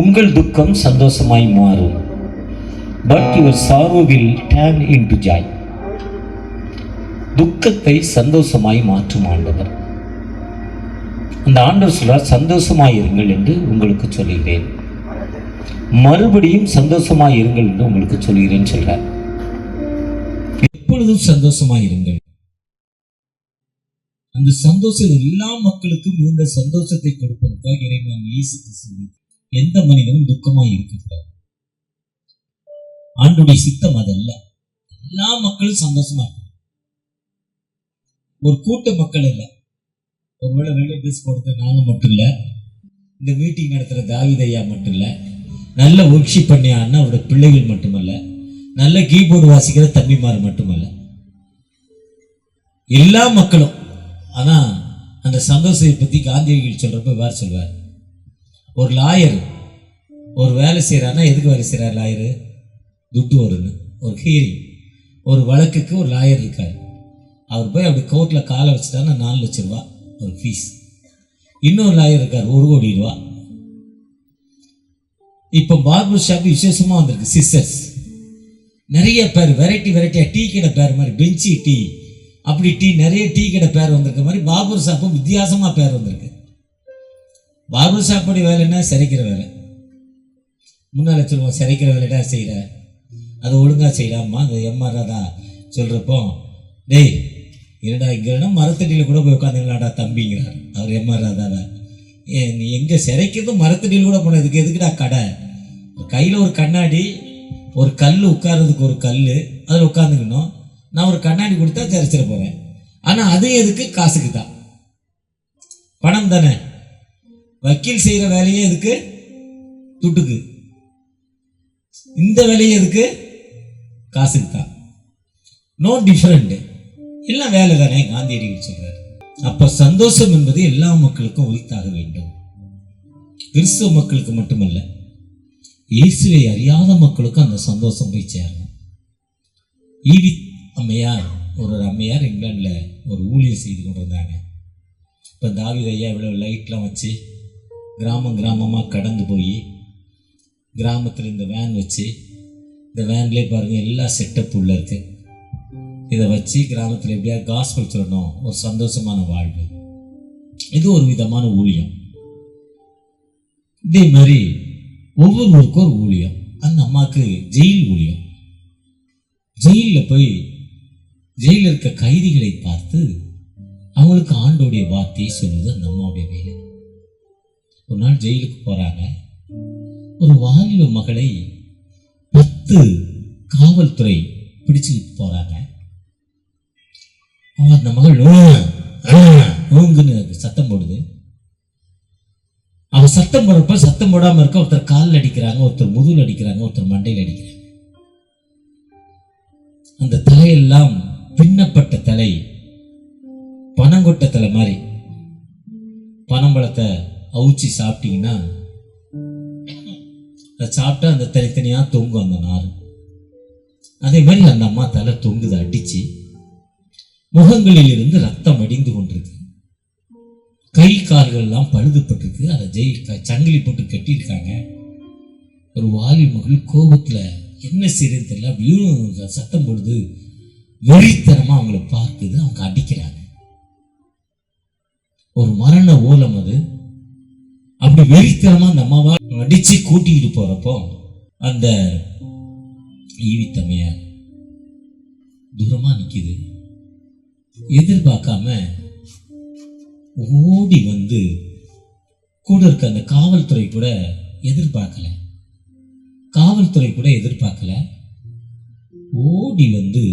உங்கள் துக்கம் சந்தோஷமாய் மாறும். But your sorrow will turn into joy. துக்கத்தை சந்தோஷமாய் மாற்றும் ஆண்டவர். அந்த ஆண்டவர் சொல்றார், சந்தோஷமாய் இருங்கள் என்று உங்களுக்கு சொல்கிறேன். மறுபடியும் சந்தோஷமாய் இருங்கள் என்று உங்களுக்கு சொல்கிறேன் சொல்றார். எப்பொழுதும் சந்தோஷமாய் இருங்கள். அந்த சந்தோஷம் எல்லா மக்களுக்கும் இருந்த சந்தோஷத்தை கொடுப்பதற்காக இறைவன் இயேசு கிறிஸ்து எந்த மனிதனும் துக்கமாய் இருக்கக்கூடாது. ஆண்டுடைய சித்தம் அதல்ல. எல்லா மக்களும் சந்தோஷமா இருக்கும். ஒரு கூட்ட மக்கள் இல்லை. ஒருவேளை வெள்ளை ட்ரெஸ் கொடுத்த நாங்க மட்டும் இல்ல, இந்த மீட்டிங் நடத்துற தாவீதையா மட்டும் இல்ல, நல்ல ஒர்க்ஷிப் பண்ணி ஆடின அவரோட பிள்ளைகள் மட்டுமல்ல, நல்ல கீபோர்டு வாசிக்கிற தம்பிமார் மட்டுமல்ல, எல்லா மக்களும். ஆனா அந்த சந்தோஷத்தை பத்தி காந்தியடிகள் சொல்றப்ப வேற சொல்வார். ஒரு லாயர் ஒரு வேலை செய்யறாருன்னா எதுக்கு வேலை செய்யறாரு லாயரு? துட்டு வருன்னு. ஒரு ஹியரிங், ஒரு வழக்குக்கு ஒரு லாயர் இருக்காரு. அவர் போய் அப்படி கோர்ட்ல காலை வச்சுட்டாருன்னா 4 லட்சம் ரூபா ஒரு ஃபீஸ். இன்னொரு லாயர் இருக்கார், 1 கோடி ரூபா. இப்போ பார்பர் ஷாப் விசேஷமா வந்திருக்கு, சிஸ்டர்ஸ். நிறைய பேர் வெரைட்டியா டீ கடை பேர் மாதிரி, பெஞ்சி டீ அப்படி டீ, நிறைய டீ கடை பேர் வந்திருக்க மாதிரி பார்பர் ஷாப்பும் வித்தியாசமா பேர் வந்திருக்கு. பார்பர் ஷாப்போடைய வேலை என்ன? சிறைக்கிற வேலை. முன்னால சொல்லுவோம், சிறைக்கிற வேலைடா செய்யற, அதை ஒழுங்கா செய்யலாமா? அந்த எம்ஆர் ராதா சொல்றப்போ, டேய் என்னடா இங்க மரத்தடியில் கூட போய் உட்காந்துங்களாடா தம்பிங்கிறார் அவர் எம்ஆர் ராதாவை. நீ எங்க சிறைக்கிறதும் மரத்தடியில் கூட போனதுக்கு எதுக்குடா கடை? கையில் ஒரு கண்ணாடி, ஒரு கல், உட்கார்றதுக்கு ஒரு கல், அதில் உட்காந்துக்கணும். நான் ஒரு கண்ணாடி கொடுத்தா சிறைச்சிட போறேன். ஆனா அது எதுக்கு? காசுக்கு தான், பணம் தானே. வக்கீல் செய்யற வேலையே எதுக்கு? துட்டுக்கு. இந்த வேலையே எதுக்கு? காசுக்கு தான். நோ டிஃபரெண்ட், எல்லாம் வேலை தானே காந்தியடிகள் சொல்றாரு. அப்ப சந்தோஷம் என்பது எல்லா மக்களுக்கும் உரித்தாக வேண்டும். கிறிஸ்துவ மக்களுக்கு மட்டுமல்ல, இயேசுவை அறியாத மக்களுக்கும் அந்த சந்தோஷம் போய் சேரணும். ஈவி அம்மையார், ஒரு அம்மையார் இங்கிலாந்துல ஒரு ஊழியர் செய்து கொண்டு வந்தாங்க. இப்போ தாவீது ஐயா இவ்வளவு லைட்லாம் வச்சு கிராமமா கடந்து போய் கிராமத்தில் இந்த வேன் வச்சு, இந்த வேன்லேயே பாருங்க எல்லா செட்டப் உள்ள இருக்கு. இதை வச்சு கிராமத்தில் எப்படியா காஸ்பல் சொல்லணும், ஒரு சந்தோஷமான வாழ்வு. இது ஒரு விதமான ஊழியம். இதே மாதிரி ஒவ்வொருவருக்கும் ஒரு ஊழியம். அந்த அம்மாவுக்கு ஜெயில் ஊழியம். ஜெயிலில் போய் ஜெயிலில் இருக்க கைதிகளை பார்த்து அவங்களுக்கு ஆண்டோடைய வார்த்தையை சொல்லுது அந்த அம்மாவுடைய வேலை. ஒரு நாள் ஜெயிலுக்கு போறாங்க. ஒரு வாலிப மகளை 10 காவல்துறை பிடிச்சுக்கிட்டு போறாங்க. அந்த மகள் சத்தம் போடுது. அவ சத்தம் போடுறப்ப சத்தம் போடாம இருக்க ஒருத்தர் காலில் அடிக்கிறாங்க, ஒருத்தர் முதுகில் அடிக்கிறாங்க, ஒருத்தர் மண்டையில் அடிக்கிறாங்க. அந்த தலையெல்லாம் பின்னப்பட்ட தலை, பனங்கொட்டை தலை மாதிரி. பனம்பழத்தை அவிச்சு சாப்பிட்டீங்கன்னா அதை சாப்பிட்டா அந்த தனித்தனியா தொங்கும் அந்த நார். அதே மாதிரி அந்த அம்மா தலை தொங்குது, அடிச்சு. முகங்களில் இருந்து ரத்தம் வடிந்து கொண்டிருக்கு. கை கால்கள் எல்லாம் பழுதுபட்டிருக்கு. அதை ஜெயில் சங்கிலி போட்டு கட்டியிருக்காங்க. ஒரு வாலி மகள் கோபத்துல என்ன செய்யறது தெரியல, அப்படியும் சத்தம் போடுது. வெறித்தனமா அவங்கள பார்க்குது, அவங்க அடிக்கிறாங்க. ஒரு மரண ஓலம் அது. அப்படி வெறித்தனமா அந்த அம்மாவா அடிச்சு கூட்டிக்கிட்டு போறப்போ அந்த ஈவித்தமையார் தூரமா நிக்குது. எதிர்பார்க்காம ஓடி வந்து கூட இருக்க அந்த காவல்துறை கூட எதிர்பார்க்கல, ஓடி வந்து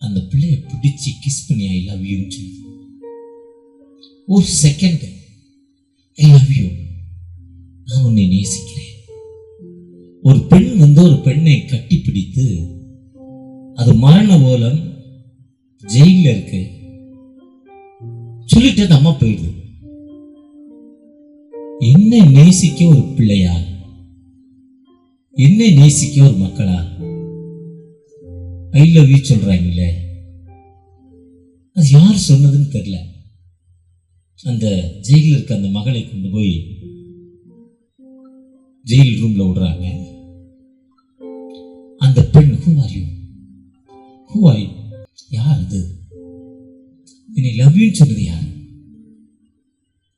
அந்த பிள்ளைய பிடிச்சி கிஸ் பண்ணி ஐ லவ் யூ சொல்லு. ஒரு செகண்ட், ஐ லவ் யூ, நான் உன்னை நேசிக்கிறேன். ஒரு பெண் வந்து ஒரு பெண்ணை கட்டி பிடித்து, அது மரண ஓலம், ஜெயில இருக்கு, சொல்லிட்டு அந்த அம்மா போயிடுது. என்னை நேசிக்க ஒரு பிள்ளையா, என்னை நேசிக்க ஒரு மக்களா ஐ லவ் யூ சொல்றாங்களே, அது யார் சொன்னதுன்னு தெரியல. அந்த ஜெயிலில் இருக்க அந்த மகளை கொண்டு போய் ஜெயில் ரூம்ல விடுறாங்க. அந்த பெண் ஹூ ஆர் யூ, யார் அது, என்னை லவ் யூன்னு சொன்னது யார்,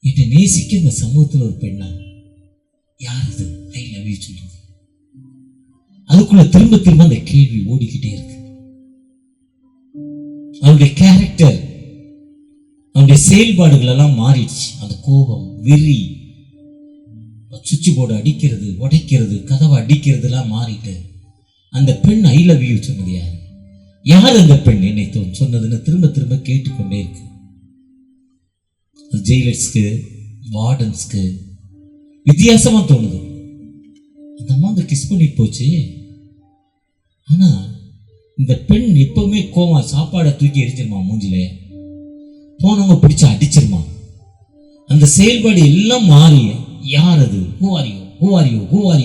என்னை நேசிக்க இந்த சமூகத்தில் ஒரு பெண்ணா, யார் அது ஐ லவ் யூ சொல்றது. அதுக்குள்ள திரும்ப திரும்ப அந்த கேள்வி ஓடிக்கிட்டே இருக்கு. அவனுடைய கேரக்டர், அவனுடைய செயல்பாடுகள் எல்லாம் மாறிடுச்சு. அந்த கோபம், வெறி, சுவிட்ச் போர்டு அடிக்கிறது, உடைக்கிறது, கதவை அடிக்கிறது எல்லாம் மாறிட்டு அந்த பெண் ஐ லவ் யூ சொன்னது யார், யார் அந்த பெண் என்னை சொன்னதுன்னு திரும்ப திரும்ப கேட்டுக்கொண்டே இருக்கு. ஜெயிலர்ஸ்க்கு, வார்டன்ஸ்க்கு வித்தியாசமா தோணுது. அந்த அம்மா அந்த கிஸ் பண்ணி போச்சு. ஆனா இந்த பெண் எப்பவுமே கோவம், சாப்பாடை தூக்கி எரிஞ்சிருமா, மூஞ்சில போனவங்க பிடிச்சு அடிச்சிருமா. அந்த செயல்பாடு எல்லாம் மாறி யார் அது, ஹூ ஆர்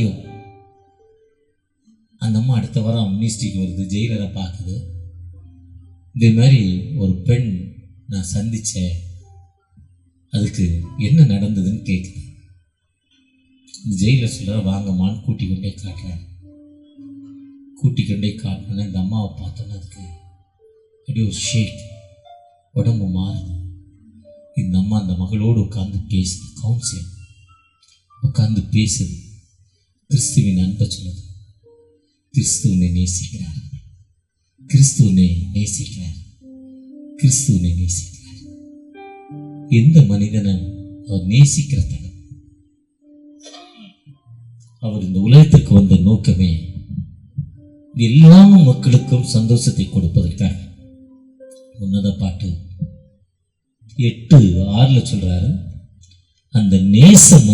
யூ. அந்த அம்மா அடுத்த வாரம் அம்னிஸ்டிக்கு வருது, ஜெயிலரை பார்க்குது. இதே மாதிரி ஒரு பெண் நான் சந்திச்சேன், அதுக்கு என்ன நடந்ததுன்னு கேட்குது. ஜெயிலர் சொல்ற வாங்கம்மான்னு கூட்டிக் கொண்டே காட்டுறேன். கூட்டிக் கொண்டே காட்டினோன்னே இந்த அம்மாவை பார்த்தோன்னா அதுக்கு அப்படியே ஒரு ஷேக், உடம்பு மாறுது. இந்த அம்மா அந்த மகளோடு உட்கார்ந்து பேசுது, கவுன்சிலிங் உட்கார்ந்து பேசுது. கிறிஸ்துவின் அன்பை சொல்லுது. கிறிஸ்துவனை நேசிக்கிறார், கிறிஸ்துவனை நேசிக்கிறார், கிறிஸ்துவனை நேசிக்கிறார். எந்த மனிதனை அவர் நேசிக்கிற தடம். அவர் இந்த உலகத்திற்கு வந்த நோக்கமே எல்லா மக்களுக்கும் சந்தோஷத்தை கொடுப்பதற்காக. உன்னத பாட்டு 8:6 சொல்றாரு, அந்த நேசம்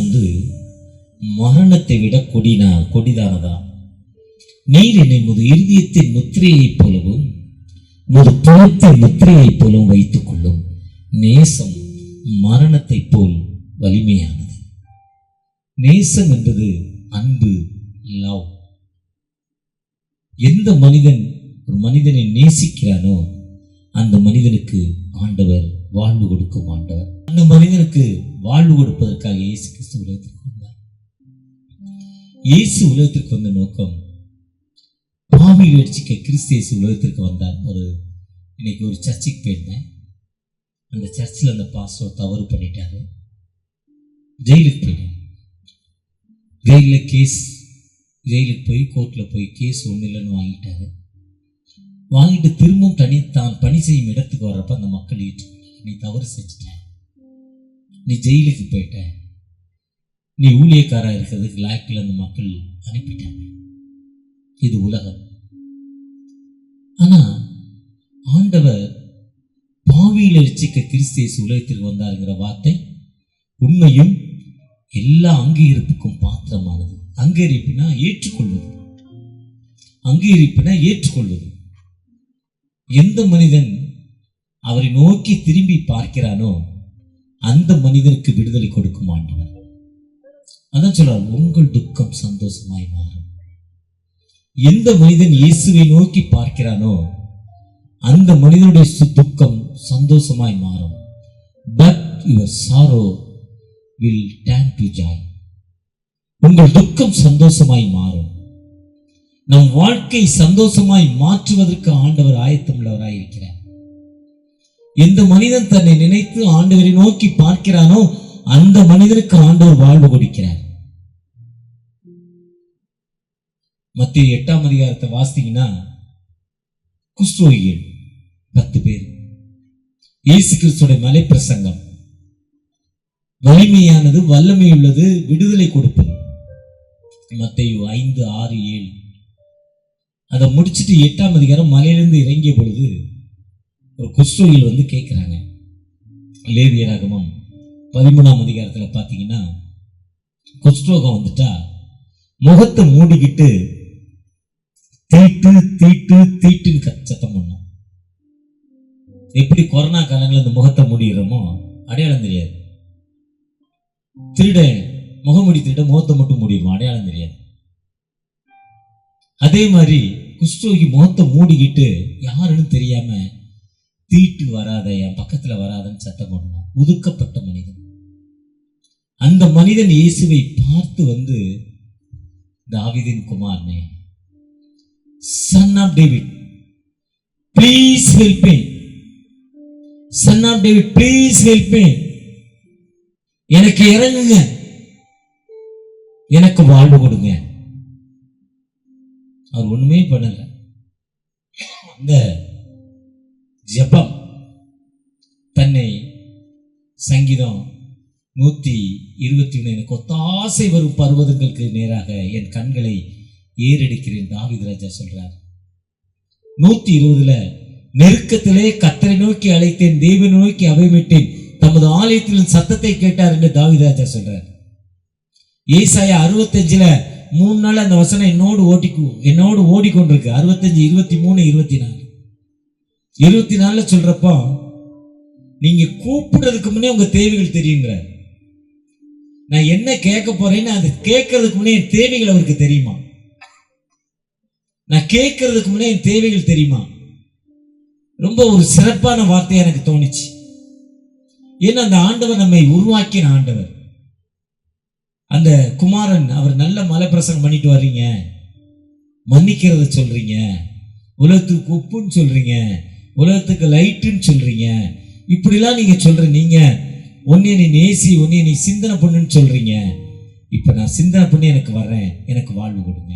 மரணத்தை விட கொடிதானதா. நீர் என்னை முது இருதயத்தின் முத்திரையைப் போலவும் முது புறத்தின் முத்திரையைப் போலவும் வைத்துக் கொள்ளும். நேசம் மரணத்தை போல் வலிமையானது. நேசம் என்பது அன்பு, லவ். எந்த மனிதன் ஒரு மனிதனை நேசிக்கிறானோ அந்த மனிதனுக்கு ஆண்டவர் வாழ்வு கொடுக்கும் ஆண்டவர். அந்த மனிதனுக்கு வாழ்வு கொடுப்பதற்காக இயேசு கிறிஸ்து உலகத்திற்கு வந்தார். இயேசு உலகத்திற்கு வந்த நோக்கம் பாவிகளை ரட்சிக்க கிறிஸ்து இயேசு உலகத்திற்கு வந்தார். இன்னைக்கு ஒரு சர்ச்சுக்கு போயிருந்தேன். அந்த சர்ச்சில் அந்த பாஸ்டர் தவறு பண்ணிட்டாரு. ஜெயிலுக்கு போயிட்டேன். ஜெயிலுக்கு போய் கோர்ட்டில் போய் கேஸ் ஒன்றும் இல்லைன்னு வாங்கிட்டாரு. வாங்கிட்டு திரும்பவும் தான் பணி செய்யும் இடத்துக்கு வர்றப்ப அந்த மக்கள் நீ தவறு செஞ்சுட்ட, நீ ஜெயிலுக்கு போயிட்ட, நீ ஊழியக்காரா இருக்கிறதுக்கு லாய்க்கில் அந்த மக்கள் அனுப்பிட்டாங்க. இது உலகம். ஆனா ஆண்டவர் பாவிகளை ரட்சிக்க கிறிஸ்து இயேசு உலகத்திற்கு வந்தாருங்கிற வார்த்தை உண்மையும் எல்லா அங்கீகரிப்புக்கும் பாத்திரமானது. அங்கீகரிப்புனா ஏற்றுக்கொள்வது. எந்த மனிதன் அவரை நோக்கி திரும்பி பார்க்கிறானோ அந்த மனிதனுக்கு விடுதலை கொடுக்கும் ஆண்டவர். அதான் சொல்றார், உங்கள் துக்கம் சந்தோஷமாய் மாறும். எந்த மனிதன் இயேசுவை நோக்கி பார்க்கிறானோ அந்த மனிதனுடைய துக்கம் சந்தோஷமாய் மாறும். But your sorrow will turn to joy. உங்கள் துக்கம் சந்தோஷமாய் மாறும். நம் வாழ்க்கை சந்தோஷமாய் மாற்றுவதற்கு ஆண்டவர் ஆயத்தமுள்ளவராய் இருக்கிறார். எந்த மனிதன் தன்னை நினைத்து ஆண்டவரை நோக்கி பார்க்கிறானோ அந்த மனிதனுக்கு ஆண்டவர் வாழ்வு கொடுக்கிறார். மத்தேயு 8ஆம் அதிகாரத்தை வாசித்தீங்கன்னா குஷ்டரோகிகள் 10 பேர். இயேசு கிறிஸ்துவின் மலை பிரசங்கம் வலிமையானது, வல்லமை உள்ளது, விடுதலை கொடுப்பது. மத்தேயு 5, 6, 7. அதை முடிச்சுட்டு 8ஆம் அதிகாரம் மலையிலிருந்து இறங்கிய பொழுது ஒரு குஷ்டரோகிகள் கேட்கிறாங்க. லேவியராகமம் 13ஆம் அதிகாரத்தில் பார்த்தீங்கன்னா குஷ்டரோகம் வந்துட்டா முகத்தை மூடிக்கிட்டு தீட்டு தீட்டு தீட்டுன்னு சத்தம் பண்ணும். எப்படி கொரோனா காலங்களில் இந்த முகத்தை மூடிடுறோமோ அடையாளம் தெரியாது. திருட முகமூடி திருட முகத்தை மட்டும் மூடிடுவோம், அடையாளம் தெரியாது. அதே மாதிரி குஷ்டரோகி முகத்தை மூடிக்கிட்டு யாருன்னு தெரியாம தீட்டு வராத, என் பக்கத்துல வராதன்னு சத்தம் பண்ணணும். ஒதுக்கப்பட்ட மனிதன். அந்த மனிதன் இயேசுவை பார்த்து தாவீதின் குமாரனே, son of David, please help me. Son of David, please help me. எனக்கு இறங்குங்க, எனக்கு வாழ்வு கொடுங்க. அவர் ஒண்ணுமே பண்ணல. அந்த ஜெபம் தன்னை சங்கீதம் 121 எனக்கு ஒத்தாசை வரும் பர்வதங்களுக்கு நேராக என் கண்களை ஏறெடுக்கிறேன் தாவீது ராஜா சொல்றார். 120 நெருக்கத்திலே கர்த்தரை நோக்கி அழைத்தேன், தேவனை நோக்கி அபயமிட்டேன், தமது ஆலயத்தில் சத்தத்தை கேட்டார் என்று தாவீது ராஜா சொல்றார். ஏசாயா 65 3 நாள் அந்த வசனம் என்னோடு ஓடிக்கொண்டிருக்கு. 65, 23, 24. 24 சொல்றப்போ நீங்க கூப்பிடுறதுக்கு முன்னே உங்க தேவைகள் தெரியுங்க. நான் என்ன கேட்க போறேன்னு அது கேட்கறதுக்கு முன்னே என் தேவைகள் அவருக்கு தெரியுமா? நான் கேட்கறதுக்கு முன்னே என் தேவைகள் தெரியுமா? ரொம்ப ஒரு சிறப்பான வார்த்தை எனக்கு தோணுச்சு. ஏன்னா அந்த ஆண்டவர் நம்மை உருவாக்கின ஆண்டவர். அந்த குமாரன் அவர் நல்ல மலை பிரசங்கம் பண்ணிட்டு வர்றீங்க, மன்னிக்கிறத சொல்றீங்க, உலகத்துக்கு உப்புன்னு சொல்றீங்க, உலகத்துக்கு லைட்டுன்னு சொல்றீங்க, இப்படிலாம் நீங்க சொல்ற. நீங்க உன்னை நீ நேசி, உன்னை நீ சிந்தனை பண்ணுன்னு சொல்றீங்க. இப்ப நான் சிந்தனை பண்ணி எனக்கு வர்றேன், எனக்கு வாழ்வு கொடுங்க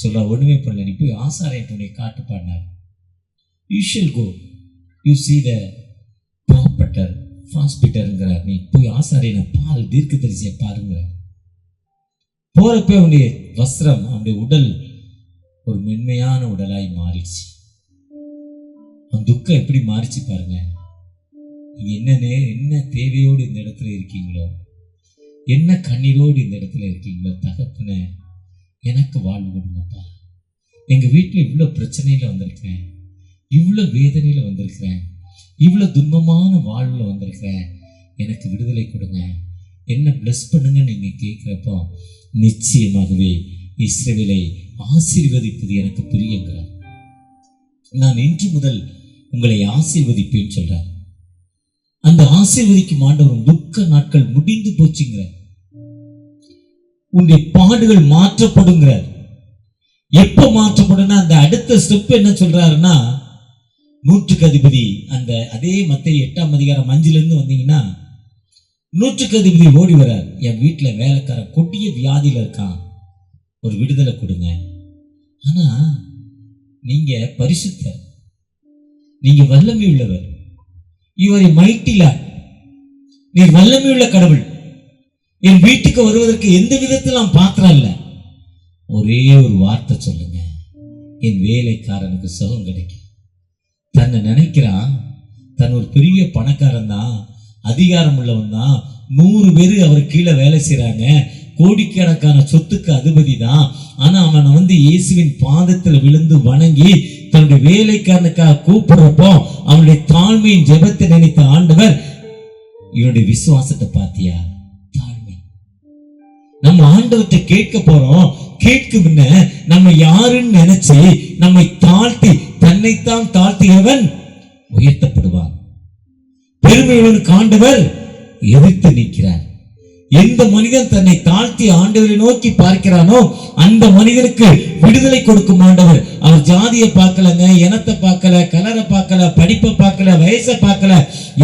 சொல்ல. ஒண்ணுமே பண்ணல. நீ போய் ஆசாரியனை காட்டு பாடினார். You shall go, you see the prophet ஹாஸ்பிட்டல்ங்கிறார். நீ போய் ஆசாரியனை பாரு, தீர்க்க தரிசியை பாருங்க. போறப்ப அவனுடைய வஸ்திரம், அவனுடைய உடல் ஒரு மென்மையான உடலாய் மாறிடுச்சு. அவன் துக்கம் எப்படி மாறிச்சு பாருங்க. நீங்க என்ன தேவையோடு இந்த இடத்துல இருக்கீங்களோ, என்ன கண்ணீரோடு இந்த இடத்துல இருக்கீங்களோ, தகப்பனே எனக்கு வாழ்வு கொடுங்கப்பா. எங்க வீட்டுல இவ்வளவு பிரச்சனையில வந்திருக்கிறேன், இவ்வளவு வேதனையில வந்திருக்கிறேன், இவ்வளவு துன்பமான வாழ்வுல வந்திருக்கிறேன், எனக்கு விடுதலை கொடுங்க, என்ன பிளஸ் பண்ணுங்க நீங்க கேட்கிறப்போ நிச்சயமாகவே இஸ்ரவேலை ஆசீர்வதிப்பது எனக்கு பிரியங்கிறார். நான் இன்று முதல் உங்களை ஆசீர்வதிப்பேன்னு சொல்றார். அந்த ஆசீர்வதிக்கும் ஆண்டவர் துக்க நாட்கள் முடிந்து போச்சுங்கிறார். உன்னுடைய பாடுகள் மாற்றப்படுங்கிறார். எப்ப மாற்றப்படும்னா அந்த அடுத்த ஸ்டெப் என்ன சொல்றாருன்னா, 100க்கு அதிபதி அந்த அதே மத்தேயு 8ஆம் அதிகாரம் 5 வந்தீங்கன்னா 100க்கு அதிபதி ஓடி வரார். என் வீட்டுல வேலைக்காரன் கொடிய வியாதியில இருக்கான், ஒரு விடுதலை கொடுங்க. ஆனா நீங்க பரிசுத்தர், நீங்க வல்லமை உள்ளவர், இவரை மைட்டில நீர் வல்லமை உள்ள கடவுள், என் வீட்டுக்கு வருவதற்கு எந்த விதத்தில் நான் பாத்திரம் இல்லை, ஒரே ஒரு வார்த்தை சொல்லுங்க, என் வேலைக்காரனுக்கு சுகம் கிடைக்கும். தன்னை நினைக்கிறான், தன் ஒரு பெரிய பணக்காரன் தான், அதிகாரம் உள்ளவன் தான், 100 பேர் அவர் கீழே வேலை செய்யறாங்க, கோடிக்கணக்கான சொத்துக்கு அதிபதி தான். ஆனா அவன் இயேசுவின் பாதத்தில் விழுந்து வணங்கி தன்னுடைய வேலைக்காரனுக்காக கூப்பிடுறப்போ அவனுடைய தாழ்மையின் ஜெபத்தை நினைத்த ஆண்டவர், இவனுடைய விசுவாசத்தை பார்த்தியா? தாழ்மை. நம்ம ஆண்டவர்கிட்ட கேட்க போறோம், கேட்க முன்ன நம்ம யாருன்னு நினைச்சு நம்மை தாழ்த்தி, தன்னைத்தான் தாழ்த்தியவன் உயர்த்தப்படுவான். பெருமையுடன் ஆண்டவர் எதிர்த்து நிற்கிறார். எந்த மனிதன் தன்னை தாழ்த்தி ஆண்டவரை நோக்கி பார்க்கிறானோ அந்த மனிதனுக்கு விடுதலை கொடுக்கும் ஆண்டவர். அவர் ஜாதியை பார்க்கலங்க, இனத்தை பார்க்கல, கலரை பார்க்கல, படிப்பை பார்க்கல, வயசை பார்க்கல.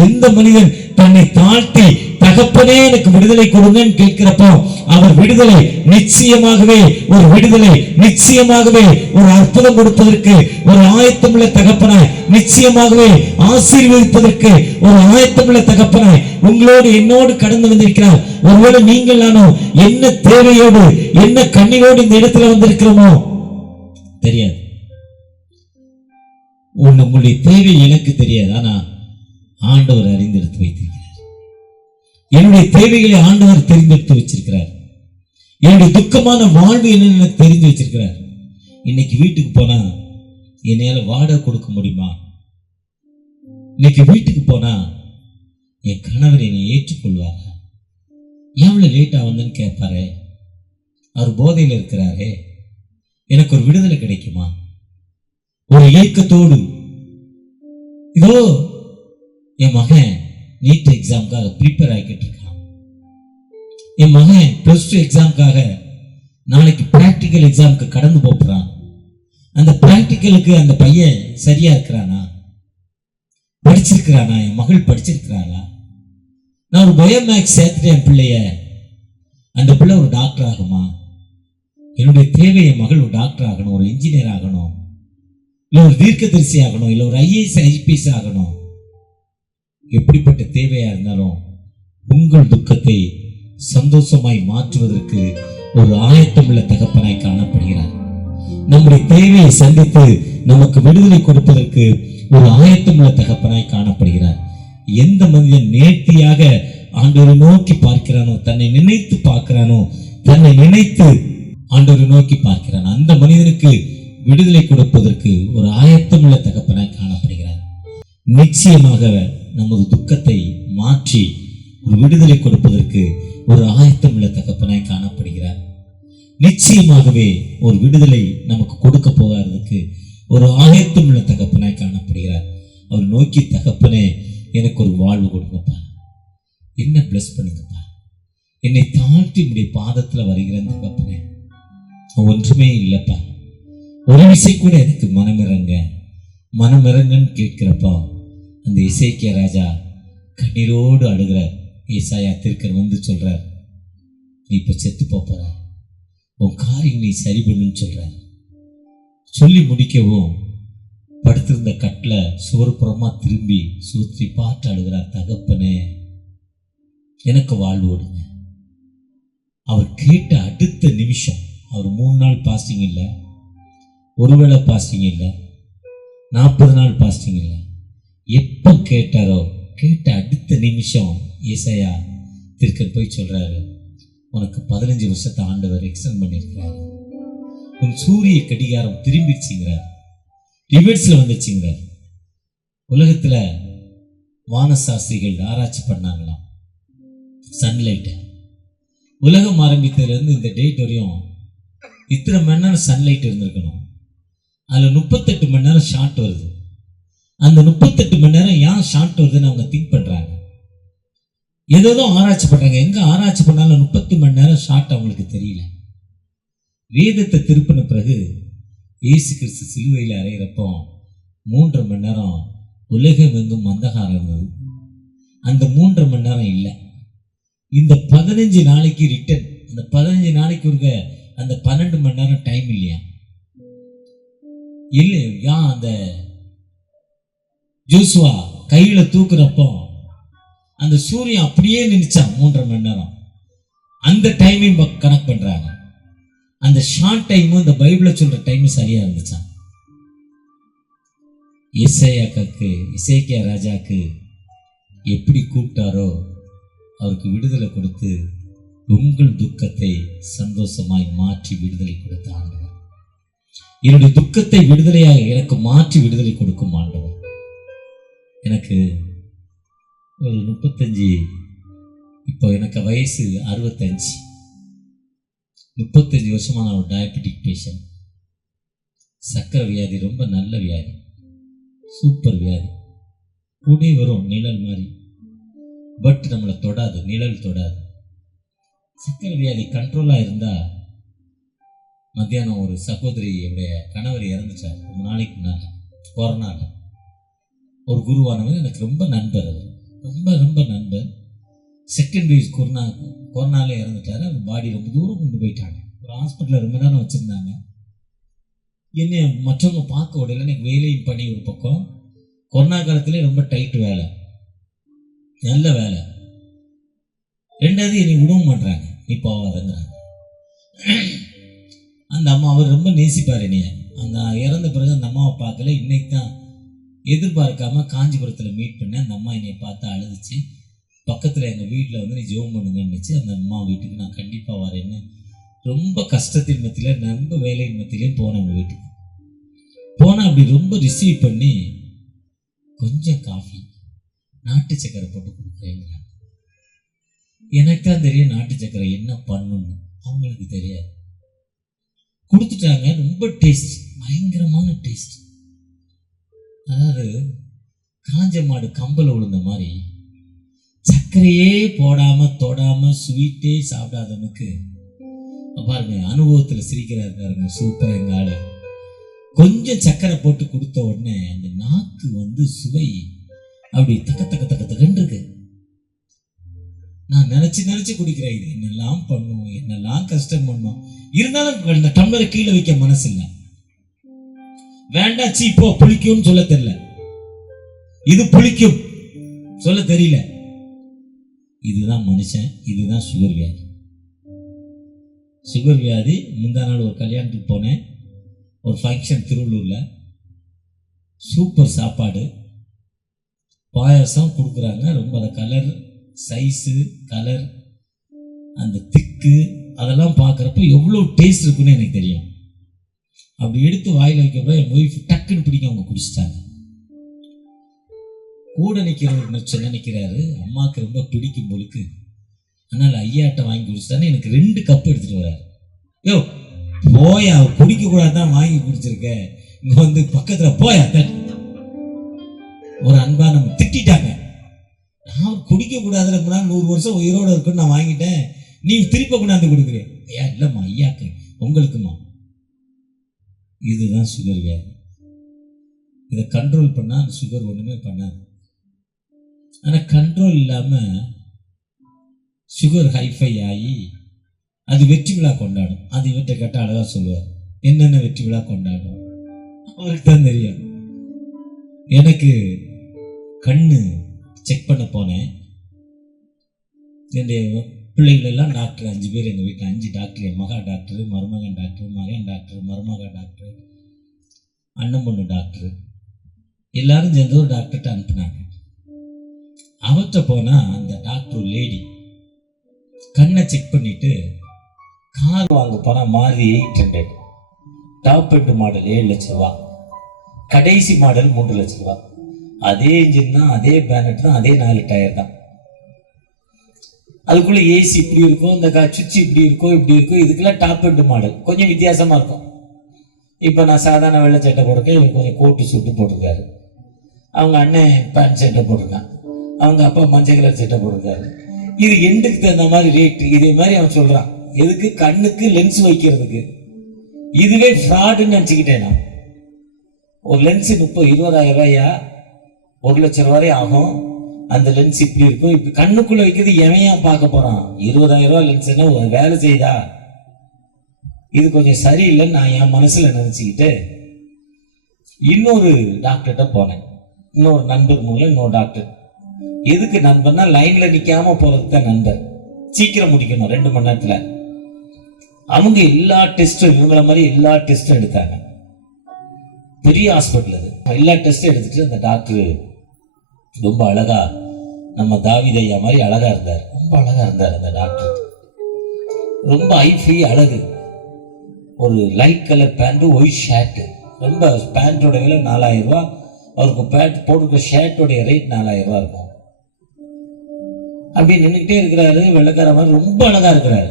எந்த மனிதன் தன்னை தாழ்த்தி தகப்பனே எனக்கு விடுதலை கொடுங்கன்னு கேட்கிறப்போ அவர் விடுதலை நிச்சயமாகவே, ஒரு விடுதலை நிச்சயமாகவே, ஒரு அற்புதம் கொடுப்பதற்கு ஒரு ஆயத்தமுள்ள தகப்பனாய், நிச்சயமாகவே ஆசீர்வதிப்பதற்கு ஒரு ஆயத்தமுள்ள தகப்பனாய் உங்களோடு என்னோடு கடந்து வந்திருக்கிறார். ஒருவேளை நீங்கள் நானும் என்ன தேவையோடு, என்ன கண்ணீரோடு இந்த இடத்துல வந்திருக்கிறோமோ தெரியாது. உங்களுடைய தேவை எனக்கு தெரியாது, ஆனா ஆண்டவர் அறிந்தெடுத்து வைத்திருக்கிறார். என்னுடைய தேவைகளை ஆண்டவர் தெரிந்தெடுத்து வச்சிருக்கிறார். என்னுடைய துக்கமான வாழ்வு என்னன்னு தெரிந்து வச்சிருக்கிறார். இன்னைக்கு வீட்டுக்கு போனா என்னால வாடகை கொடுக்க முடியுமா? இன்னைக்கு வீட்டுக்கு போனா என் கணவர் என்னை ஏற்றுக்கொள்வாரா? எவ்வளவு லேட்டா வந்தேன்னு கேட்பாரு. அவர் போதையில் இருக்கிறாரே, எனக்கு ஒரு விடுதலை கிடைக்குமா? ஒரு ஏக்கத்தோடு இதோ என் மகன் நீட் எக்ஸாமுக்காக ப்ரிப்பேர் ஆகிக்கிட்டு இருக்கான், என் மகன் +2 எக்ஸாமுக்காக நாளைக்கு பிராக்டிக்கல் எக்ஸாமுக்கு கடந்து போகிறான். அந்த பிராக்டிக்கலுக்கு அந்த பையன் சரியா இருக்கிறானா, படிச்சிருக்கிறானா, என் மகள் படிச்சிருக்கிறாளா? நான் ஒரு பயோமேக்ஸ் சேர்த்துட்டேன் என் பிள்ளைய, அந்த பிள்ளை ஒரு டாக்டர் ஆகுமா? என்னுடைய தேவை என் மகள் ஒரு டாக்டர் ஆகணும், ஒரு இன்ஜினியர் ஆகணும், இல்லை ஒரு தீர்க்கதரிசி ஆகணும், இல்லை ஒரு ஐஏஎஸ் ஐபிஎஸ் ஆகணும். எப்படிப்பட்ட தேவையா இருந்தாலும் உங்கள் துக்கத்தை சந்தோஷமாய் மாற்றுவதற்கு ஒரு ஆயத்தமுள்ள தகப்பனாய் காணப்படுகிறார். நம்முடைய தேவையை சந்தித்து நமக்கு விடுதலை கொடுப்பதற்கு ஒரு ஆயத்தமுள்ள தகப்பனாய் காணப்படுகிறார். எந்த மனிதன் நேர்த்தியாக ஆண்டவரை நோக்கி பார்க்கிறானோ, தன்னை நினைத்து பார்க்கிறானோ, தன்னை நினைத்து ஆண்டவரை நோக்கி பார்க்கிறானோ, அந்த மனிதனுக்கு விடுதலை கொடுப்பதற்கு ஒரு ஆயத்தமுள்ள தகப்பனாய் காணப்படுகிறார். நிச்சயமாக நமது துக்கத்தை மாற்றி ஒரு விடுதலை கொடுப்பதற்கு ஒரு ஆயத்தமுள்ள தகப்பனாய் காணப்படுகிறார். நிச்சயமாகவே ஒரு விடுதலை நமக்கு கொடுக்க போகிறதுக்கு ஒரு ஆயத்தமுள்ள தகப்பனாய் காணப்படுகிறார். அவர் நோக்கி, தகப்பனே எனக்கு ஒரு வாழ்வு கொடுங்கப்பா, என்ன பிளஸ் பண்ணுங்கப்பா, என்னை தாழ்த்தி உடைய பாதத்தில் வருகிறேன் தகப்பனே, ஒன்றுமே இல்லைப்பா, ஒரு விஷயம் கூட எனக்கு மனமிறங்கன்னு கேட்கிறப்பா, அந்த எசேக்கியா ராஜா கண்ணீரோடு அழுகிற ஏசாயா தீர்க்கன் வந்து சொல்றார், நீ இப்ப செத்து போற, உன் காரியம் நீ சரி பண்ணுன்னு சொல்றார். சொல்லி முடிக்கவும் படுத்திருந்த கட்டில சுவர்புறமா திரும்பி சுற்றி பார்த்து அழுகிறார், தகப்பனே எனக்கு வாழ்வு கொடுங்க. அவர் கேட்ட அடுத்த நிமிஷம், அவர் 3 நாள் பாஸ்டிங் இல்லை, ஒருவேளை பாஸ்டிங் இல்லை, 40 நாள் பாஸ்டிங் இல்லை, எப்ப கேட்டாரோ கேட்ட அடுத்த நிமிஷம் ஏசாயா தீர்க்கன் போய் சொல்றாரு, உனக்கு 15 வருஷத்தை ஆண்டவர் எக்ஸ்டெண்ட் பண்ணியிருக்கிறாரு, உன் சூரிய கடிகாரம் திரும்பிடுச்சுங்கிறார், ரிவர்ஸ்ல வந்துச்சுங்கிறார். உலகத்துல வானசாஸ்திரிகள் ஆராய்ச்சி பண்ணாங்களாம், சன்லைட்டை உலகம் ஆரம்பித்ததுல இருந்து இந்த டேட் வரையும் இத்தனை மணி நேரம் சன்லைட் இருந்திருக்கணும், அதுல 38 மணி நேரம் ஷார்ட் வருது. அந்த 38 மணி நேரம் ஏன் ஷார்ட் வருதுன்னு அவங்க திங்க் பண்றாங்க, ஏதோ ஆராய்ச்சி பண்றாங்க. எங்க ஆராய்ச்சி பண்ணாலும் 30 மணி நேரம் ஷார்ட் அவங்களுக்கு தெரியல. வேதத்தை திருப்பின பிறகு இயேசு கிறிஸ்து சிலுவையில் அறையிறப்போ 3.5 மணி நேரம் உலகம் எங்கும் அந்தகாரம் இருந்தது. அந்த 3.5 மணி நேரம் இல்லை, இந்த 15 நாளைக்கு ரிட்டர்ன், அந்த 15 நாளைக்கு ஒரு அந்த 12 மணி நேரம் டைம் இல்லையா, இல்லையா? அந்த ஜோசுவா கையில தூக்குறப்போ அந்த சூரியன் அப்படியே நினைச்சான் 3.5 மணி நேரம். அந்த டைமையும் கனெக்ட் பண்றாங்க. அந்த ஷார்ட் டைமும் இந்த பைபிளை சொல்ற டைமும் சரியா இருந்துச்சான். இசைக்கியா ராஜாக்கு எப்படி கூப்பிட்டாரோ அவருக்கு விடுதலை கொடுத்து உங்கள் துக்கத்தை சந்தோஷமாய் மாற்றி விடுதலை கொடுத்த ஆண்டவர், என்னுடைய துக்கத்தை விடுதலையாக எனக்கு மாற்றி விடுதலை கொடுக்கும் ஆண்டவர். எனக்கு ஒரு 35, இப்போ எனக்கு வயசு 65, 35 வருஷமா நான் ஒரு டயபெட்டிக் பேஷண்ட். சக்கரை வியாதி, ரொம்ப நல்ல வியாதி, சூப்பர் வியாதி, கூடே வரும் நிழல் மாதிரி, பட் நம்மளை தொடாது, நிழல் தொடாது. சக்கரை வியாதி கண்ட்ரோலாக இருந்தால், மத்தியானம் ஒரு சகோதரியுடைய கணவர் இறந்துட்டார் ரொம்ப நாளைக்கு முன்னால், கொரோனாவில். ஒரு குருவானவர், எனக்கு ரொம்ப நண்பர், அவர் ரொம்ப நண்பர். செகண்ட் வேவ் கொரோனாலே இறந்துட்டார். அவர் பாடி ரொம்ப தூரம் கொண்டு போயிட்டாங்க, ஒரு ஹாஸ்பிட்டலில் ரொம்ப நேரம் வச்சுருந்தாங்க. என்ன மற்றவங்க பார்க்க விடல, எனக்கு வேலையும் பண்ணி ஒரு பக்கம், கொரோனா காலத்திலே ரொம்ப டைட் வேலை, நல்ல வேலை. ரெண்டாவது என்னை விடவும் பண்ணுறாங்க, நீ போவாதங்கிறாங்க. அந்த அம்மா, அவர் ரொம்ப நேசிப்பார் என்னைய. அந்த இறந்த பிறகு அந்த அம்மாவை பார்க்கல, இன்னைக்கு தான் எதிர்பார்க்காம காஞ்சிபுரத்தில் மீட் பண்ணேன். அந்த அம்மா என்னை பார்த்து அழுதுச்சு. பக்கத்தில் எங்கள் வீட்டில் வந்து நீ ஜெபம் பண்ணுங்கன்னுச்சு. அந்த அம்மா வீட்டுக்கு நான் கண்டிப்பாக வரேன்னு ரொம்ப கஷ்டத்தின் மத்தியில், ரொம்ப வேலையின் மத்தியிலையும் போனேன். அவங்க வீட்டுக்கு போனால் அப்படி ரொம்ப ரிசீவ் பண்ணி, கொஞ்சம் காஃபி நாட்டு சக்கரை போட்டு கொடுக்குறேங்கிறாங்க. எனக்கு தான் தெரியும் நாட்டு சக்கரை என்ன பண்ணணும்னு, அவங்களுக்கு தெரியாது. கொடுத்துட்டாங்க. ரொம்ப டேஸ்ட், பயங்கரமான டேஸ்ட். அதாவது காஞ்ச மாடு கம்பல விழுந்த மாதிரி, சர்க்கரையே போடாம தொடாம ஸ்வீட்டே சாப்பிடாதவனுக்கு பாருங்க, அனுபவத்தில் சிரிக்கிறாரு பாருங்க, சூப்பராக எங்க ஆளு. கொஞ்சம் சக்கரை போட்டு கொடுத்த உடனே அந்த நாக்கு வந்து சுவை அப்படி தக்க தக்க தக்க தக்கன்னு இருக்கு. நான் நினைச்சு குடிக்கிறேன், இது என்னெல்லாம் பண்ணும், என்னெல்லாம் கஷ்டம் பண்ணும். இருந்தாலும் இந்த டம்ளரை கீழே வைக்க மனசு இல்லை. வேண்டாம், இப்போ புளிக்கும்னு சொல்ல தெரியல, இது புளிக்கும் சொல்ல தெரியல. இதுதான் மனுஷன், இதுதான் சுகர் வியாதி. சுகர் வியாதி. முந்தா நாள் ஒரு கல்யாணத்துக்கு போனேன், ஒரு ஃபங்க்ஷன் திருவள்ளூர்ல. சூப்பர் சாப்பாடு, பாயாசம் கொடுக்குறாங்க. ரொம்ப அந்த கலர், சைஸு, கலர், அந்த திக்கு, அதெல்லாம் பார்க்குறப்ப எவ்வளோ டேஸ்ட் இருக்குன்னு எனக்கு தெரியும். அப்படி எடுத்து வாயில் வைக்கிறப்ப என் ஒய்ஃப் டக்குன்னு பிடிக்க அவங்க குடிச்சிட்டாங்க. கூட நிற்கிறவர் நினைக்கிறாரு, அம்மாவுக்கு ரொம்ப பிடிக்கும் பொழுக்கு, அதனால் ஐயாட்ட வாங்கி குடிச்சிட்டான்னு எனக்கு 2 கப் எடுத்துகிட்டு வர்றாரு. யோ போயா, குடிக்க கூடாதான் வாங்கி குடிச்சிருக்க, இங்கே வந்து பக்கத்தில் போயா. ஒரு அன்பா நம்ம திட்டாங்க. நான் குடிக்க கூடாதுன்னா 100 வருஷம் உயிரோடு இருக்குன்னு நான் வாங்கிட்டேன், நீ திருப்ப கொண்டாந்து கொடுக்குறேன். ஐயா இல்லைம்மா, ஐயாக்கு உங்களுக்குமா. இதுதான் சுகர் வியாதி. இதை கண்ட்ரோல் பண்ணால் அந்த சுகர் ஒன்றுமே பண்ணாது. ஆனால் கண்ட்ரோல் இல்லாமல் சுகர் ஹைஃபை ஆகி அது வெற்றி விழா கொண்டாடும். அது இவற்றை கேட்டால் அழகாக சொல்லுவார், என்னென்ன வெற்றி விழா கொண்டாடும் அவருக்கு தான் தெரியும். எனக்கு கண்ணு செக் பண்ண போனேன். என்னுடைய பிள்ளைகள் எல்லாம் டாக்டர், 5 பேர் எங்கள் வீட்டில், 5 டாக்டர். என் மகா டாக்டர், மருமகன் டாக்டர், மகன் டாக்டர், மருமகா டாக்டர், அண்ணன் பொண்ணு டாக்டர், எல்லாரும் சேர்ந்து ஒரு டாக்டர்கிட்ட அனுப்புனாங்க. அவர்கிட்ட போனால் அந்த டாக்டர் லேடி கண்ணை செக் பண்ணிட்டு, கார் வாங்க போனால் மாறி 800, டாப் எண்ட் மாடல் 7 லட்ச ரூபா, கடைசி மாடல் 3 லட்ச ரூபா. அதே இன்ஜின் தான், அதே பேனட் தான், அதே 4 டயர் தான். அதுக்குள்ள ஏசி இப்படி இருக்கும், இந்த சுவிட்ச் இப்படி இருக்கும், இப்படி இருக்கும். இதுக்கெல்லாம் டாப் எண்ட் மாடல் கொஞ்சம் வித்தியாசமா இருக்கும். இப்போ நான் சாதாரண வெள்ளை சட்டை போட்டிருக்கேன், இவர் கொஞ்சம் கோட்டு சூட்டு போட்டிருக்காரு. அவங்க அண்ணன் பேண்ட் சட்டை போட்டிருக்கான், அவங்க அப்பா மஞ்சள் கலர் சட்டை போட்டிருக்காரு. இது எண்டுக்கு தகுந்த மாதிரி ரேட்டு. இதே மாதிரி அவன் சொல்றான், எதுக்கு? கண்ணுக்கு லென்ஸ் வைக்கிறதுக்கு. இதுவே ஃப்ராடுன்னு நினச்சிக்கிட்டேன் நான். ஒரு லென்ஸு 20,000 ரூபாயா, 1 லட்சம் ரூபாய் ஆகும். அந்த லென்ஸ் இப்படி இருக்கும், இப்படி கண்ணுக்குள்ள வைக்கிறது எவையா பார்க்க போறான்? 20,000 ரூபாய் லென்ஸ்னா வேலை செய்தா? இது கொஞ்சம் சரியில்லைன்னு நான் என் மனசுல நினைச்சுக்கிட்டு இன்னொரு டாக்டர்கிட்ட போனேன். இன்னொரு நண்பர் மூலம் இன்னொரு டாக்டர். எதுக்கு நண்பர்னா, லைன்ல நிக்காம போறதுக்கு தான் நண்பர். சீக்கிரம் முடிக்கணும் 2 மணி நேரத்துல. அவங்க எல்லா டெஸ்டும் இவங்கள மாதிரி எல்லா டெஸ்டும் எடுத்தாங்க. பெரிய ஹாஸ்பிட்டல் அது. எல்லா டெஸ்டும் எடுத்துட்டு அந்த டாக்டர் ரொம்ப அழகா, நம்ம தாவிதையா மாதிரி அழகா இருந்தார். ரொம்ப அழகா இருந்தார் அந்த டாக்டர். ரொம்ப ஐஃபை அழகு. ஒரு light colour pant, white shirt. ரொம்ப பேண்டோட விலை 4000 ரூபா. அவருக்கு பேண்ட் போட்டுருக்க ஷர்ட்டோடைய ரேட் 4000 ரூபா இருக்கும். அப்படி நின்றுக்கிட்டே இருக்கிறாரு, வெள்ளைக்கார மாதிரி ரொம்ப அழகா இருக்கிறாரு.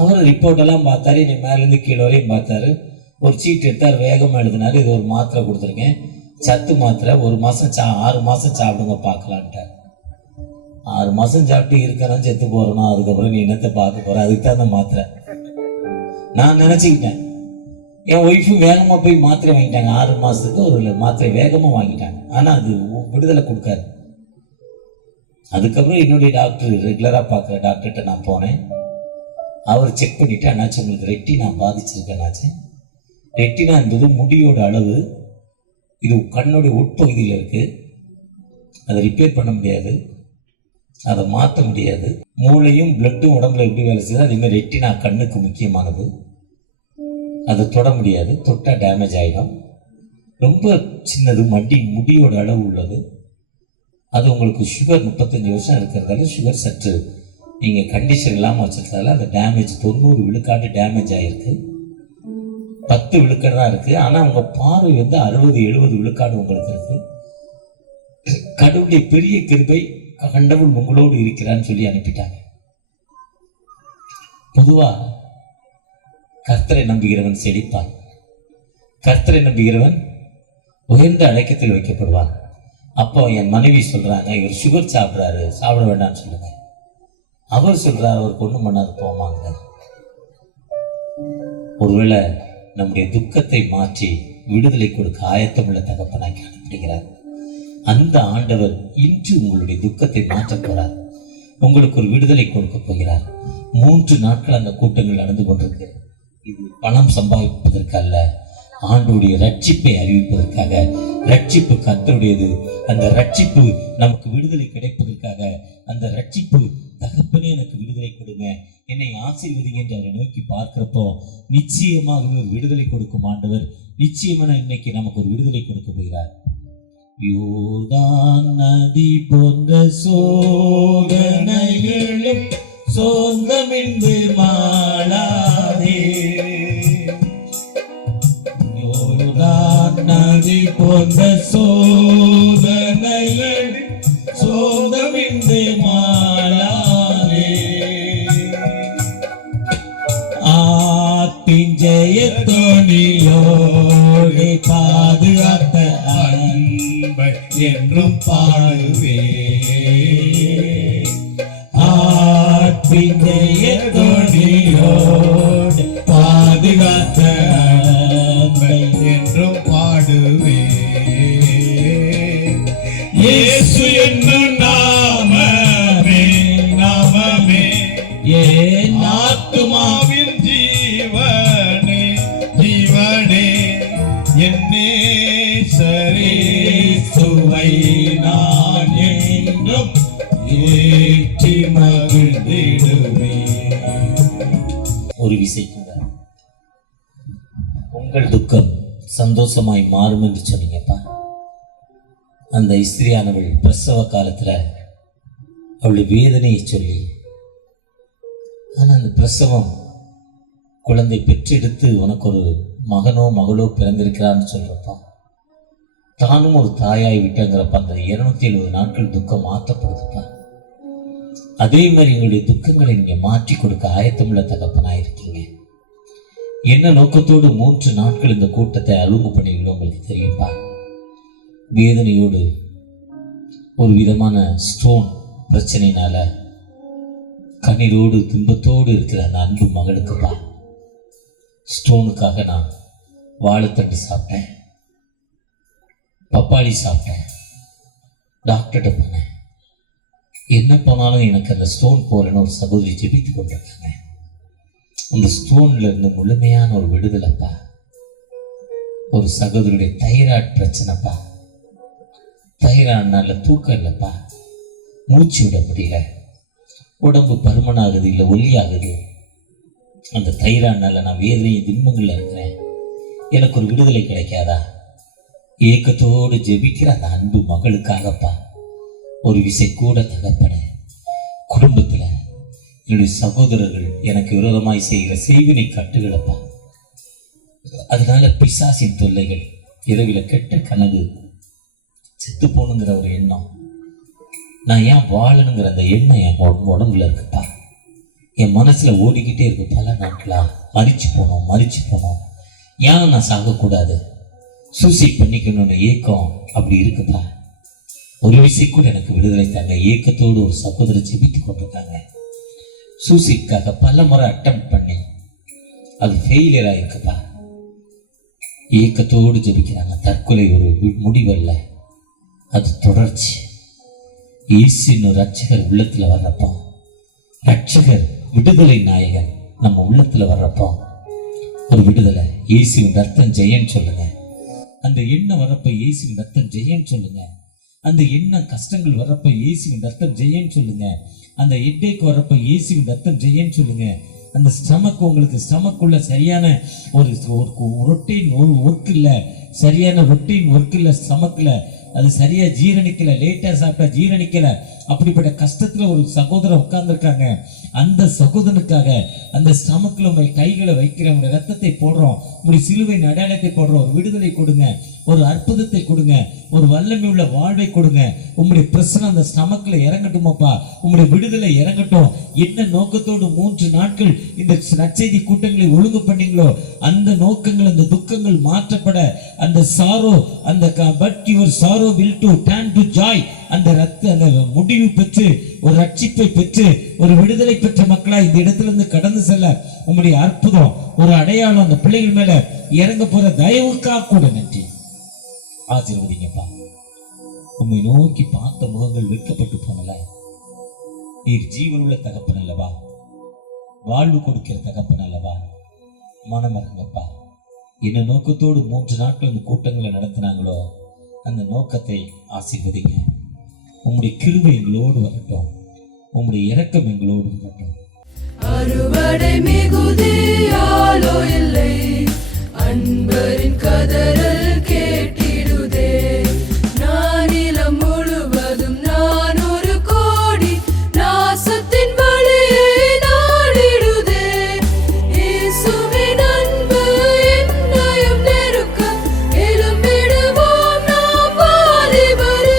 அவர் ரிப்போர்ட் எல்லாம் பார்த்தாரு, நீ மேலேருந்து கீழே வரையும் பார்த்தாரு. ஒரு சீட் எடுத்தார், வேகமாக எழுதினாரு. இது ஒரு மாத்திரை கொடுத்துருக்கேன், சத்து மாத்திரை, 1 மாதம் 6 மாதம் சாப்பிடுங்க பார்க்கலான்ட்டார். 6 மாதம் சாப்பிட்டு இருக்கணும், செத்து போறணும், அதுக்கப்புறம் நீ என்னத்தை பார்க்க போற? அதுக்கு தான் அந்த மாத்திரை. நான் நினச்சிக்கிட்டேன். என் ஒய்ஃபு வேகமாக போய் மாத்திரை வாங்கிட்டாங்க. 6 மாதத்துக்கு ஒரு மாத்திரை வேகமாக வாங்கிட்டாங்க. ஆனால் அது விடுதலை கொடுக்காது. அதுக்கப்புறம் என்னுடைய டாக்டர், ரெகுலராக பார்க்குற டாக்டர்கிட்ட நான் போனேன். அவர் செக் பண்ணிவிட்டு, அண்ணாச்சி உங்களுக்கு ரெட்டினா பாதிச்சிருக்கேன்னாச்சு. ரெட்டினா என்பது முடியோட அளவு. இது கண்ணுடைய உட்பகுதியில் இருக்குது. அதை ரிப்பேர் பண்ண முடியாது, அதை மாற்ற முடியாது. மூளையும் பிளட்டும் உடம்புல எப்படி வேலை செய்யுது, அதேமாதிரி ரெட்டினா கண்ணுக்கு முக்கியமானது. அதை தொட முடியாது, தொட்டால் டேமேஜ் ஆகிடும். ரொம்ப சின்னது, முடியோட அளவு உள்ளது. அது உங்களுக்கு சுகர் 35 வருஷம் இருக்கிறதால, சுகர் சற்று நீங்கள் கண்டிஷன் இல்லாமல் வச்சிருக்கிறதால அந்த டேமேஜ் 90 விழுக்காடு டேமேஜ் ஆகிருக்கு. 10 விழுக்காடு தான் இருக்குது. ஆனால் உங்கள் பார்வை வந்து 60-70 விழுக்காடு உங்களுக்கு இருக்குது. கடவுளுடைய பெரிய கிருபை, கண்டவுள் உங்களோடு இருக்கிறான்னு சொல்லி அனுப்பிட்டாங்க. பொதுவாக கர்த்தரை நம்புகிறவன் செழிப்பான், கர்த்தரை நம்புகிறவன் உயர்ந்த அடக்கத்தில் வைக்கப்படுவான். அப்போ என் மனைவி சொல்கிறாங்க, இவர் சுகர் சாப்பிட்றாரு, சாப்பிட வேண்டாம்னு சொல்லுங்க. அவர் சொல்கிறார், அவருக்கு ஒன்றும் பண்ணாது போமாங்க. ஒருவேளை நம்முடைய துக்கத்தை மாற்றி விடுதலை கொடுக்க ஆயத்தமுள்ள தகப்பனாய் காணப்படுகிறார். அந்த ஆண்டவர் இன்று உங்களுடைய துக்கத்தை மாற்றப் போறார். உங்களுக்கு ஒரு விடுதலை கொடுக்க போகிறார். 3 நாட்கள் அந்த கூட்டங்கள் நடந்து கொண்டிருக்கு. இது பணம் சம்பாதிப்பதற்கு அல்ல, ஆண்டோடைய ரட்சிப்பை அறிவிப்பதற்காக. ரட்சிப்பு கர்த்தருடையது. அந்த ரட்சிப்பு நமக்கு விடுதலை கிடைப்பதற்காக. அந்த ரட்சிப்பு, தகப்பனே எனக்கு விடுதலை கொடுங்க, என்னை ஆசீர்வதிங்க என்று அவரை நோக்கி பார்க்கிறப்போ நிச்சயமாகவே ஒரு விடுதலை கொடுக்கும் ஆண்டவர். நிச்சயமான இன்னைக்கு நமக்கு ஒரு விடுதலை கொடுக்க போகிறார். யோர்தான் நதி போன்ற சோதனைகளும் சொந்தமின்றி மாளாதே. யோர்தான் நதி போன்ற சோதனைகள் சொந்தமின்றி மாளாதே. ஆத்தின் ஜெயத்தோணியோடு பாதுகாத்த என்றும் பாடுவே. ஆற்றின் ஜெயத்தோணியோடு பாதுகாத்த என்றும் பாடுவே. இயேசு என்னும் நாமமே, நாமமே என் ஆத்துமாவின் ஜீவனே, ஜீவனே என்னே சரே சுவை நான் என்றும் ஏற்றி மகிழ்ந்திடுவே. ஒரு விசை கூட உங்கள் துக்கம் சந்தோஷமாய் மாறும் என்று சொன்னீங்கப்பா. அந்த இஸ்திரியானவள் பிரசவ காலத்துல அவளுடைய வேதனையை சொல்லி, ஆனால் அந்த பிரசவம் குழந்தை பெற்றெடுத்து உனக்கு ஒரு மகனோ மகளோ பிறந்திருக்கிறான்னு சொல்றப்பா, தானும் ஒரு தாயாய் விட்டங்கிறப்ப அந்த 270 நாட்கள் துக்கம் மாற்றப்படுதுப்பா. அதே மாதிரி எங்களுடைய துக்கங்களை நீங்க மாற்றி கொடுக்க ஆயத்தமுள்ள தகப்பனாயிருக்கீங்க. என்ன நோக்கத்தோடு 3 நாட்கள் இந்த கூட்டத்தை அலுங்கு பண்ணிருக்கணும் உங்களுக்கு தெரியும்பா. வேதனையோடு ஒரு விதமான ஸ்டோன் பிரச்சனையினால கண்ணீரோடு துன்பத்தோடு இருக்கிற அந்த அன்பு மகளுக்குப்பா, ஸ்டோனுக்காக நான் வாழைத்தண்டு சாப்பிட்டேன், பப்பாளி சாப்பிட்டேன், டாக்டர்கிட்ட போனேன், என்ன போனாலும் எனக்கு அந்த ஸ்டோன் போறேன்னு ஒரு சகோதரி ஜெபித்து கொண்டிருக்காங்க. அந்த ஸ்டோன்ல இருந்து முழுமையான ஒரு விடுதலைப்பா. ஒரு சகோதரியுடைய தைராய்டு பிரச்சனைப்பா. தைராய்டுனால தூக்கம் இல்லைப்பா, மூச்சு விட முடியல, உடம்பு பருமனாகுது, இல்லை ஒல்லியாகுது. அந்த தைராய்டுனால நான் வேதனையும் துன்பங்கள்ல இருக்கிறேன், எனக்கு ஒரு விடுதலை கிடைக்காதா? ஏக்கத்தோடு ஜெபிக்கிற அந்த அன்பு மகளுக்காகப்பா ஒரு விசை கூட தகப்பன. குடும்பத்தில் என்னுடைய சகோதரர்கள் எனக்கு விரோதமாய் செய்கிற செய்வினை கட்டுகளப்பா, அதனால பிசாசின் தொல்லைகள், இரவில கெட்ட கனவு, செத்து போகணுங்கிற ஒரு எண்ணம், நான் ஏன் வாழணுங்கிற அந்த எண்ணம் என் உடம்புல இருக்குப்பா, என் மனசுல ஓடிக்கிட்டே இருக்கு பல நாட்களா. மறிச்சு போனோம், ஏன் நான் சாகக்கூடாது, சூசைட் பண்ணிக்கணும்னு ஏக்கம் அப்படி இருக்குப்பா. ஒரு விஷயம் கூட எனக்கு விடுதலை தாங்க. ஏக்கத்தோடு ஒரு சகோதரி ஜெபித்து கொண்டிருக்காங்க. சூசைட்காக பல முறை அட்டம் பண்ணி அது ஃபெயிலியர் ஆயிருக்குப்பா. ஏக்கத்தோடு ஜெபிக்கிறாங்க. தற்கொலை ஒரு முடிவல்ல, அது தொடர்ச்சி. இயேசுவின் ரட்சகர் உள்ளத்துல வர்றப்போ, ரட்சகர் விடுதலை நாயகன் நம்ம உள்ளத்துல வர்றப்போ ஒரு விடுதலை. இயேசுவின் ரத்தம் ஜெயன்னு சொல்லுங்க. அந்த எண்ணம் வரப்ப இயேசுவின் ரத்தம் ஜெயன்னு சொல்லுங்க. அந்த எண்ணம் கஷ்டங்கள் வரப்ப இயேசுவின் ரத்தம் ஜெயன்னு சொல்லுங்க. அந்த ஹெட்டேக் வரப்ப இயேசுவின் ரத்தம் ஜெயன்னு சொல்லுங்க. அந்த ஸ்டமக், உங்களுக்கு ஸ்டமக்குள்ள சரியான ஒரு ரொட்டீன் ஒர்க் இல்லை, சரியான ரொட்டீன் ஒர்க் இல்லை ஸ்டமக்கில், அது சரியா ஜீரணிக்கல, லேட்டா சாப்பிட்டா ஜீரணிக்கல, அப்படிப்பட்ட கஷ்டத்துல ஒரு சகோதரர் உட்கார்ந்துருக்காங்க. அந்த சகோதரனுக்காக அந்த ஸ்டமக்ல உங்க கைகளை வைக்கிறோம், உங்களுடைய ரத்தத்தை போடுறோம், உங்களுடைய சிலுவையின் அடையாளத்தை போடுறோம். ஒரு விடுதலை கொடுங்க, ஒரு அற்புதத்தை கொடுங்க, ஒரு வல்லமை உள்ள வாழ்வை கொடுங்க. உங்களுடைய பிரச்சனை அந்த ஸ்டமக்ல இறங்கட்டுமாப்பா, உங்களுடைய விடுதலை இறங்கட்டும். என்ன நோக்கத்தோடு 3 நாட்கள் இந்த நற்செய்தி கூட்டங்களை ஒழுங்கு பண்ணீங்களோ அந்த நோக்கங்கள், அந்த துக்கங்கள் மாற்றப்பட, அந்த சாரோ, அந்த but your sorrow will do turn to Joy, அந்த முடிவு பெற்று ஒரு ரட்சிப்பை பெற்று ஒரு விடுதலை பெற்ற மக்களா இந்த இடத்திலிருந்து கடந்து செல்ல உங்களுடைய அற்புதம், ஒரு அடையாளம் அந்த பிள்ளைகள் மேல இறங்க போற தயவுக்காக கூட நன்றி. ஆசீர்வதிங்கப்பா. உம்மை நோக்கி பார்த்த முகங்கள் வெட்கப்பட்டு போனல. நீர் ஜீவனுள்ள தகப்பன் அல்லவா, வாழ்வு கொடுக்கிற தகப்பன் அல்லவா. மனம் இறங்கப்பா. என்ன நோக்கத்தோடு 3 நாட்கள் இந்த கூட்டங்களை நடத்தினாங்களோ அந்த நோக்கத்தை ஆசீர்வதிங்க. உம்முடைய கிருபை எங்களோடு வரட்டும், உம்முடைய இரக்கம் எங்களோடு வரட்டும். அறுவடை மிகுதியாலோ இல்லை, அன்பரின் கதறல் கேட்டிடுதே. நானிலம் முழுவதும் நான் ஒரு கோடி நாசத்தின் வழியை நாடிடுதே. இயேசுவின் அன்பு என்னையும் நெருக்க எழும்பிடுவோம் நாம் வாலிபரே.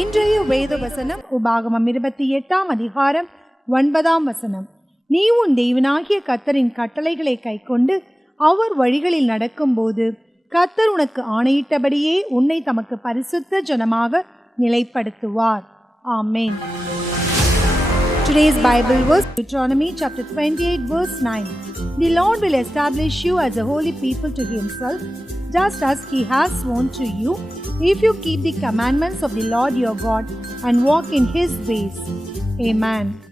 இன்றைய வேத வசனம் உபாகமம் 28 அதிகாரம் 9 நீ உன் தேவனாகிய கர்த்தரின் கட்டளைகளை கைக்கொண்டு அவர் வழிகளில் நடக்கும்போது கர்த்தர் உனக்கு ஆணையிட்டபடியே உன்னை தமக்கு பரிசுத்த ஜனமாக நிலைப்படுத்துவார். ஆமென். Today's Bible verse, Deuteronomy chapter 28 verse 9. The Lord will establish you as a holy people to himself, just as he has sworn to you, if you keep the commandments of the Lord your God and walk in his ways. Amen.